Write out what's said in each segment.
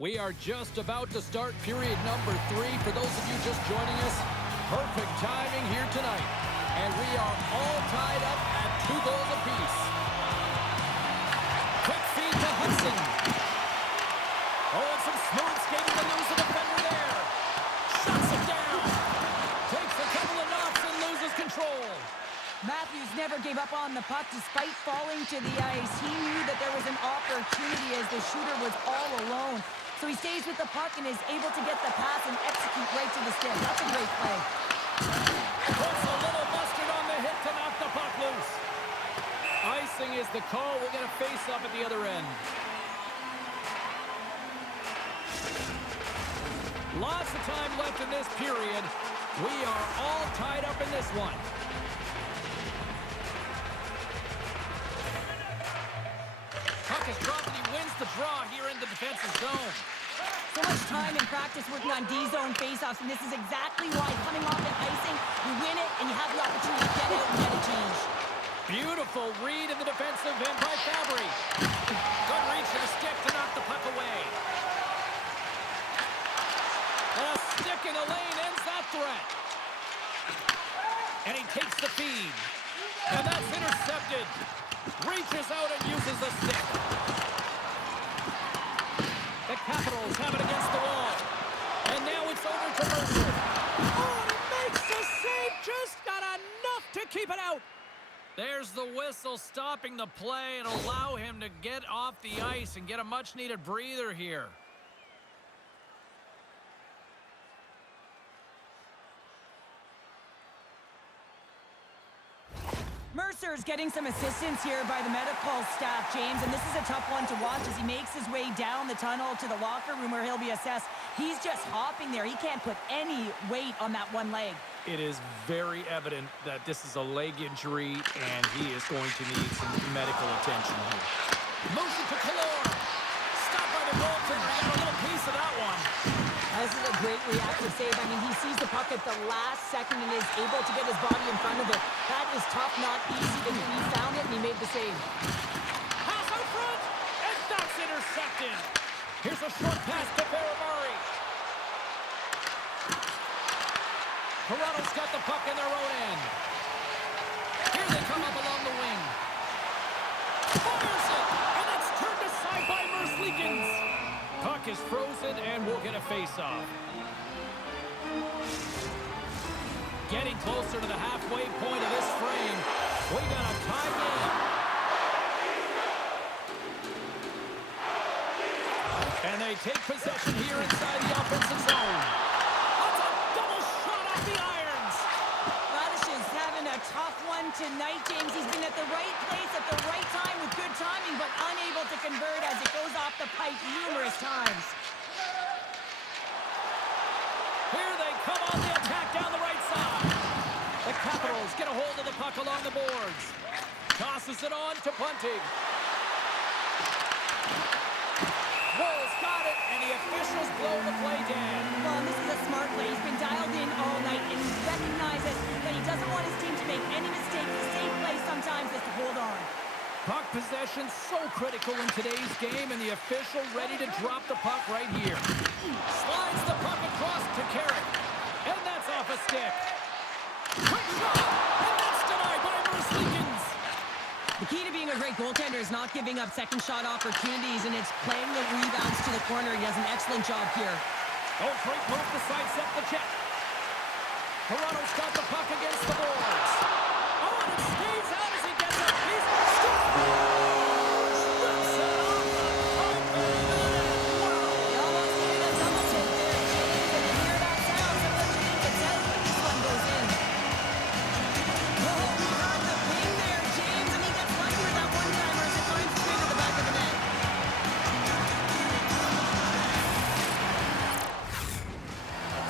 We are just about to start period number 3. For those of you just joining us, perfect timing here tonight. And we are all tied up at 2 goals apiece. Quick feed to Hudson. Oh, and some smooth skating to lose the defender there. Shuts it down. Takes a couple of knocks and loses control. Matthews never gave up on the puck despite falling to the ice. He knew that there was an opportunity as the shooter was all alone. So he stays with the puck and is able to get the pass and execute right to the stick. That's a great play. Puts a little mustard on the hit to knock the puck loose. Icing is the call. We'll get a face-up at the other end. Lots of time left in this period. We are all tied up in this one. Puck is dropped and he wins the draw here in the defensive zone. So much time in practice working on D-zone faceoffs, and this is exactly why coming off an icing, you win it and you have the opportunity to get out and get a change. Beautiful read in the defensive end by Fabry. Good reach to the stick to knock the puck away. A stick in the lane ends that threat. And he takes the feed. And that's intercepted. Reaches out and uses the stick. The Capitals have it against the wall. And now it's over to Mercer. Oh, and he makes the save. Just got enough to keep it out. There's the whistle stopping the play and allow him to get off the ice and get a much-needed breather here. Mercer's getting some assistance here by the medical staff, James, and this is a tough one to watch as he makes his way down the tunnel to the locker room where he'll be assessed. He's just hopping there. He can't put any weight on that one leg. It is very evident that this is a leg injury, and he is going to need some medical attention here. Motion to Kalor. Stopped by the goaltender. He got a little piece of that one. This is a great reactive save. I mean, he sees the puck at the last second and is able to get his body in front of it. That is tough, not easy to do. He found it and he made the save. Pass out front, and that's intercepted. Here's a short pass to Ferramari. Toronto's got the puck in their own end. Here they come up along the wing. Fires it, and it's turned aside by Merzlikins. Puck is frozen, and we'll get a face-off. Getting closer to the halfway point of this frame. We got a tie game. And they take possession here inside the offensive zone. That's a double shot off the irons. Radish is having a tough one tonight, James. He's been at the right place at the right time with good timing, but unable to convert as it goes off the pipe numerous times. Here they come on the attack down the right side. The Capitals get a hold of the puck along the boards. Tosses it on to Bunting. Wolves got it, and the officials blow the play dead. Well, this is a smart play. He's been dialed in all night, and he recognizes that he doesn't want his team to make any mistakes. The safe play sometimes is to hold on. Puck possession so critical in today's game, and the official ready to drop the puck right here. Slides the puck across to Carrick, and that's off a stick. Quick shot, and that's denied by Merzlikins. The key to being a great goaltender is not giving up second shot opportunities, and it's playing the rebounds to the corner. He does an excellent job here. Oh, great move to sidestep the check. Toronto's got the puck against the boards. Oh, and it stays out as he gets a piece. Strips it off the puck. He almost made a double tip there, James, and you hear that sound. Sometimes you think it's out, but this one goes in. Oh, he heard the ping there, James, and he gets lucky with that one-timer as it finds its way to the back of the net.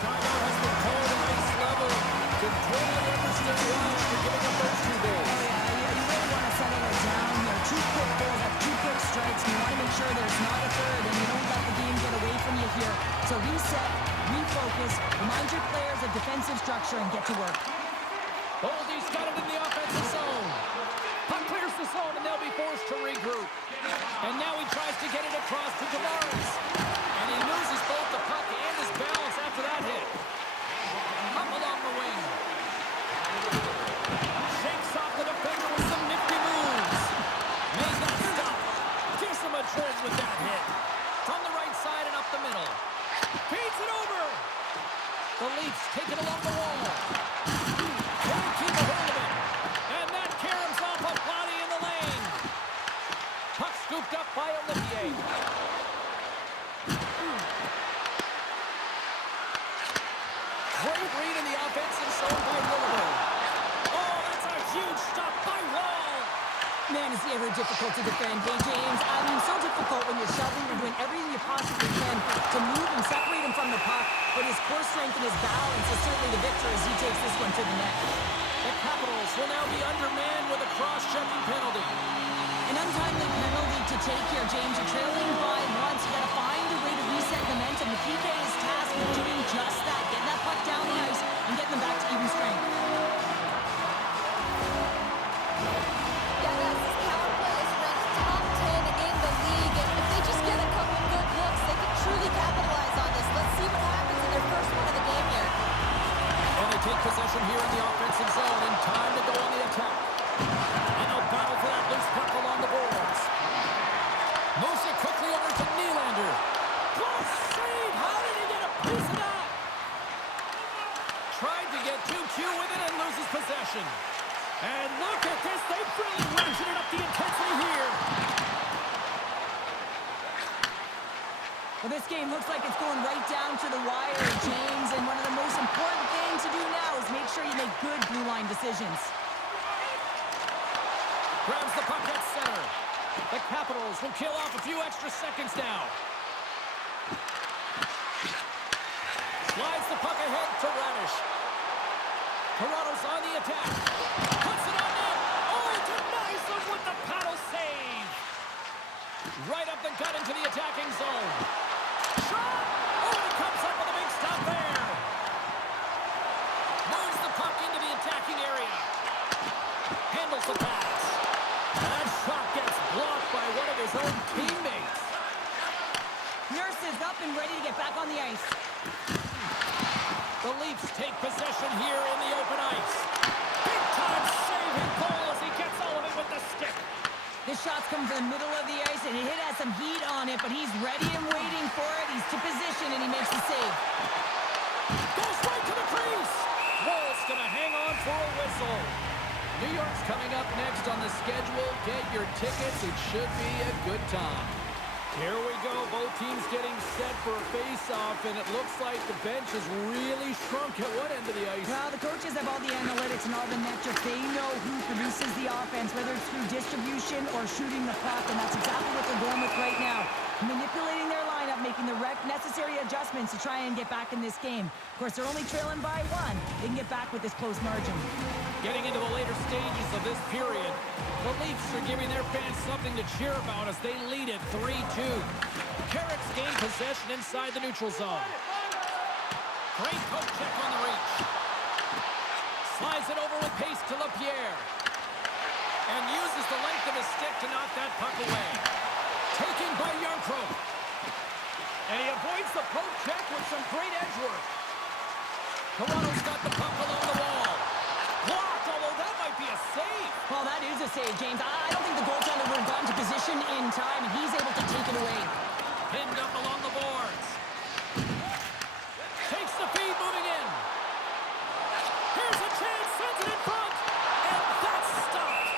Timeout has been called at ice level. Can totally understand why after giving up those 2 goals. Oh, yeah, you really want to settle it down here. 2 quick goals, have 2 quick strikes, and you want to make sure there's not a third, and you don't let the game get away from you here. So reset, refocus, remind your players of defensive structure, and get to work. Boldy's got it in the offensive zone. Puck clears the zone, and they'll be forced to regroup. And now he tries to get it across to Tavares. And he Man, is he ever difficult to defend. Hey, James, I mean, so difficult when you're shoving, you're doing everything you possibly can to move and separate him from the puck, but his core strength and his balance is certainly the victor as he takes this one to the net. The Capitals will now be undermanned with a cross-checking penalty. An untimely penalty to take here, James. You're trailing by once. You got to find a way to reset momentum. The PK is tasked with doing just that, getting that puck down the ice and getting them back to even strength. Yeah, guys, this power play is ranked top 10 in the league, and if they just get a couple good looks, they can truly capitalize on this. Let's see what happens in their first one of the game here. And they take possession here in the offensive zone, and time to go on the attack. And they'll battle for that loose puck along the boards. Moves it quickly over to Nylander. Close save! How did he get a piece of that? Tried to get too cute with it and loses possession. And look at this, they've really ratcheted up the intensity here. Well, this game looks like it's going right down to the wire, James, and one of the most important things to do now is make sure you make good blue line decisions. Grabs the puck at center. The Capitals will kill off a few extra seconds now. Slides the puck ahead to Radish. Toronto's on the attack. Puts it on net. Oh, denies them with the paddle save. Right up the gut into the attacking zone. Shot! Oh, and he comes up with a big stop there. Moves the puck into the attacking area. Handles the pass. And that shot gets blocked by one of his own teammates. Nurse is up and ready to get back on the ice. The Leafs take possession here in the open ice. Big time save and goal as he gets all of it with the stick. This shot's coming from the middle of the ice, and it has some heat on it, but he's ready and waiting for it. He's to position, and he makes the save. Goes right to the crease. Wall's going to hang on for a whistle. New York's coming up next on the schedule. Get your tickets. It should be a good time. Here we go. Both teams getting set for a face-off, and it looks like the bench is really shrunk at one end of the ice. Well, the coaches have all the analytics and all the metrics. They know who produces the offense, whether it's through distribution or shooting the puck, and that's exactly what they're going with right now. Manipulating their lineup, making the necessary adjustments to try and get back in this game. Of course, they're only trailing by one. They can get back with this close margin. Getting into the later stages of this period, the Leafs are giving their fans something to cheer about as they lead it 3-2. Carrick's gain possession inside the neutral zone. Great poke check on the reach. Slides it over with pace to LaPierre. And uses the length of his stick to knock that puck away. Taken by Yarncroke. And he avoids the poke check with some great edge work. Toronto's got the puck along the wall. Blocked, although that might be a save. Well, that is a save, James. I don't think the goaltender would have gotten to position in time, and he's able to take it away. Pinned up along the boards. Takes the feed, moving in. Here's a chance, sends it in front. And that's stopped.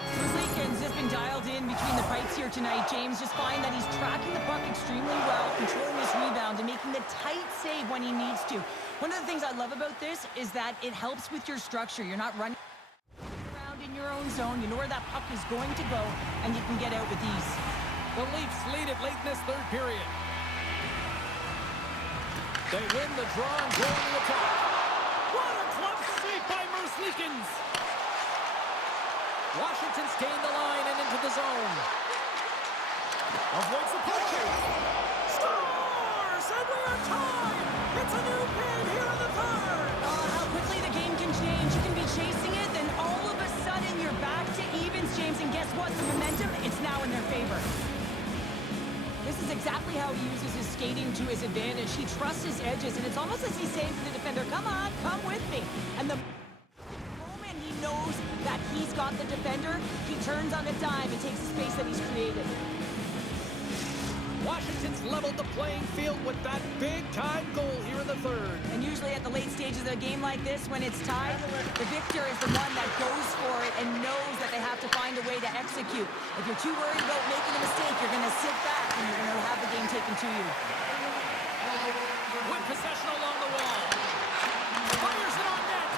Merzlikins has been dialed in between the pipes here tonight, James. Just find that he's tracking the puck extremely well, controlling his rebound, and making the tight save when he needs to. One of the things I love about this is that it helps with your structure. You're not running around in your own zone. You know where that puck is going to go, and you can get out with ease. The Leafs lead it late in this third period. They win the draw and go on the attack. What a glove save by Merzlikins. Washington's gained the line and into the zone. Avoids the puck chase. Scores! And we are tied! It's a new game here in the third! Oh, how quickly the game can change. You can be chasing it, then all of a sudden you're back to evens, James. And guess what? The momentum, it's now in their favor. This is exactly how he uses his skating to his advantage. He trusts his edges, and it's almost as he's saying to the defender, come on, come with me. And the moment he knows that he's got the defender, he turns on a dime and takes the space that he's created. Washington's leveled the playing field with that big-time goal here in the third. And usually at the late stages of a game like this, when it's tied, the victor is the one that goes for it and knows that they have to find a way to execute. If you're too worried about making a mistake, you're going to sit back and you're going to have the game taken to you. With possession along the wall. Fires it on net.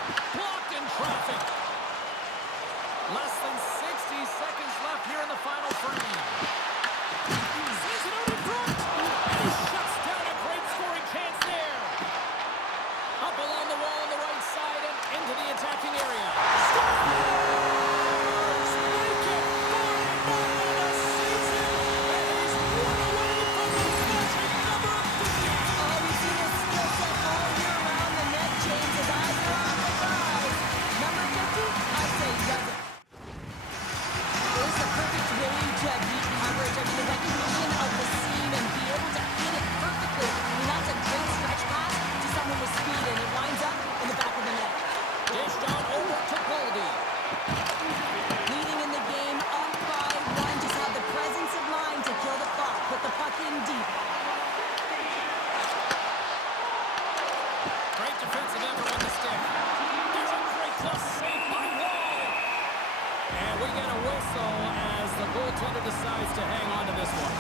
goaltender decides to hang on to this one.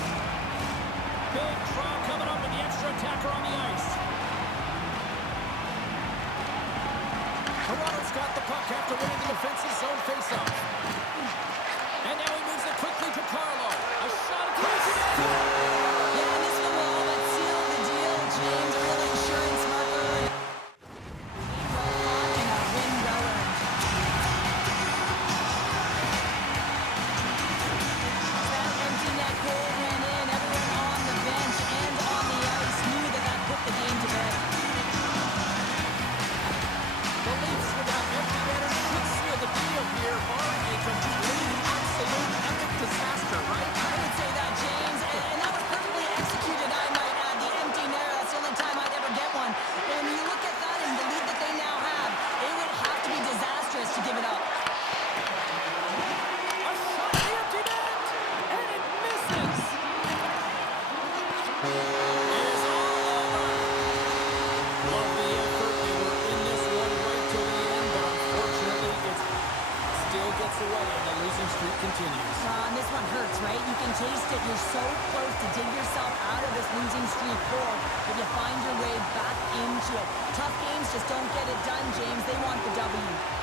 Big draw coming up with the extra attacker on the ice. Toronto's got the puck after winning the defensive zone faceoff. And now he moves it quickly to Carlo. A shot at the empty net. Yeah, and this one will all but seal the deal, James. A real insurance marker. Well caught and a win well earned. As that empty net goal went in, everyone on the bench and on the ice knew that that put the game to bed. The Leafs without empty netters should seal the deal here, barring a complete, absolute, epic disaster, right? I would say that, James, and that was perfectly executed, I might add. The empty netter, that's the only time I'd ever get one. And when you look at that and the lead that they now have, it would have to be disastrous to give it up. A shot at the empty net, and it misses. It is all over. Love the effort. They were in this one right till the end, but unfortunately, it still gets away, and the losing streak continues. And this one hurts, right? You can taste it. You're so close to dig yourself out of this losing streak hole, but you find your way back into it. Tough games just don't get it done, James. They want the W.